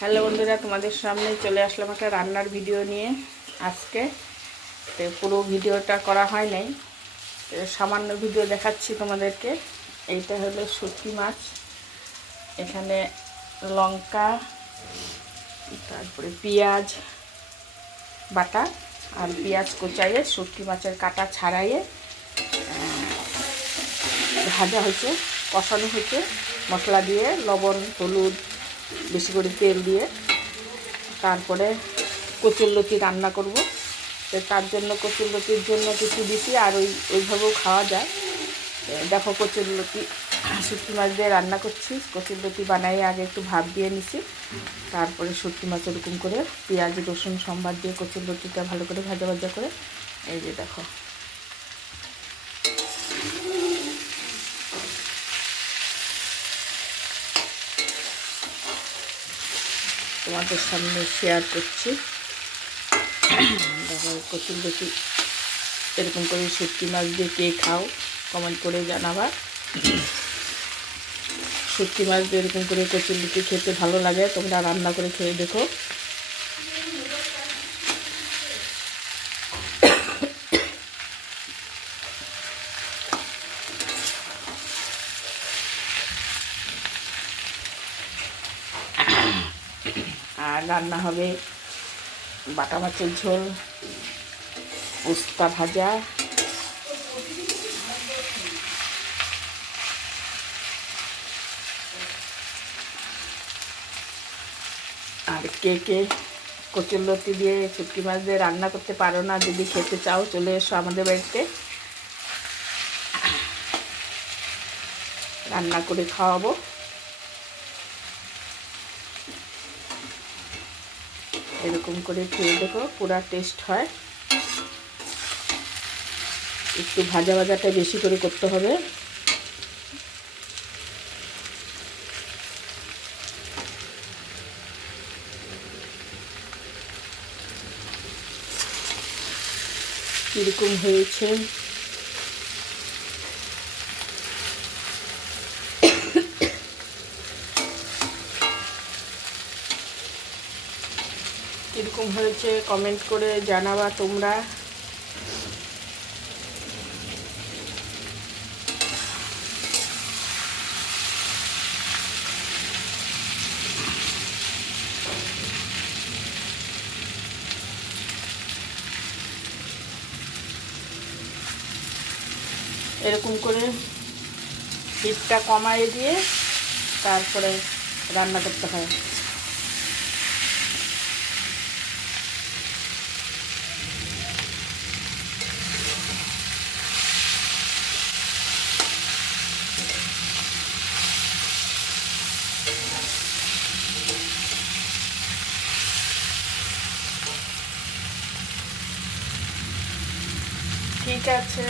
Hello বন্ধুরা, তোমাদের সামনে চলে আসলাম একটা রান্নার ভিডিও নিয়ে। আজকে পুরো ভিডিওটা করা হয় নাই, সামান্য ভিডিও দেখাচ্ছি তোমাদেরকে। এইটা হলো শুটকি মাছ। এখানে লঙ্কা, তারপরে পেঁয়াজ বাটা আর পেঁয়াজ কোচাইয়ে শুটকি মাছের কাটা ছাড়াইয়ে ভাজা হয়েছে, কষানো হয়েছে মশলা দিয়ে, লবণ হলুদ বেশি করে তেল দিয়ে। তারপরে কচুরলতি রান্না করব। তো তার জন্য কচুরলতির জন্য কিছু দিছি, আর ওইভাবেও খাওয়া যায়। দেখো, কচুরলতি শুটকি মাছ দিয়ে রান্না করছি। কচুরলতি বানাই আগে একটু ভাপ দিয়ে নিছি, তারপরে শুটকি মাছ এরকম করে পেঁয়াজ রসুন সম্বার দিয়ে কচুরলতিটা ভালো করে ভাজা ভাজা করে, এই যে দেখো তোমাদের সামনে শেয়ার করছি। দেখো, কচুরলতি এরকম করে শুটকি মাছ দিয়ে কে খাও কমেন্ট করে জানাবা। শুটকি মাছ দিয়ে এরকম করে কচুরলতি খেতে ভালো লাগে, তোমরা রান্না করে খেয়ে দেখো। আর রান্না হবে বাটা মাছের ঝোল, উস্তা ভাজা, আর কে কে কচুরলতি দিয়ে শুটকি মাছ দিয়ে রান্না করতে পারো না, যদি খেতে চাও চলে এসো আমাদের বাড়িতে, রান্না করে খাওয়াবো। এরকম করে খেয়ে দেখো, পুরা টেস্ট হয়। একটু ভাজা ভাজাটা বেশি করে করতে হবে। কীরকম হয়েছে কীরকম হয়েছে কমেন্ট করে জানাবা তোমরা। এরকম করে হিটটা কমায় দিয়ে তারপরে রান্না করতে হয়। ঠিক আছে।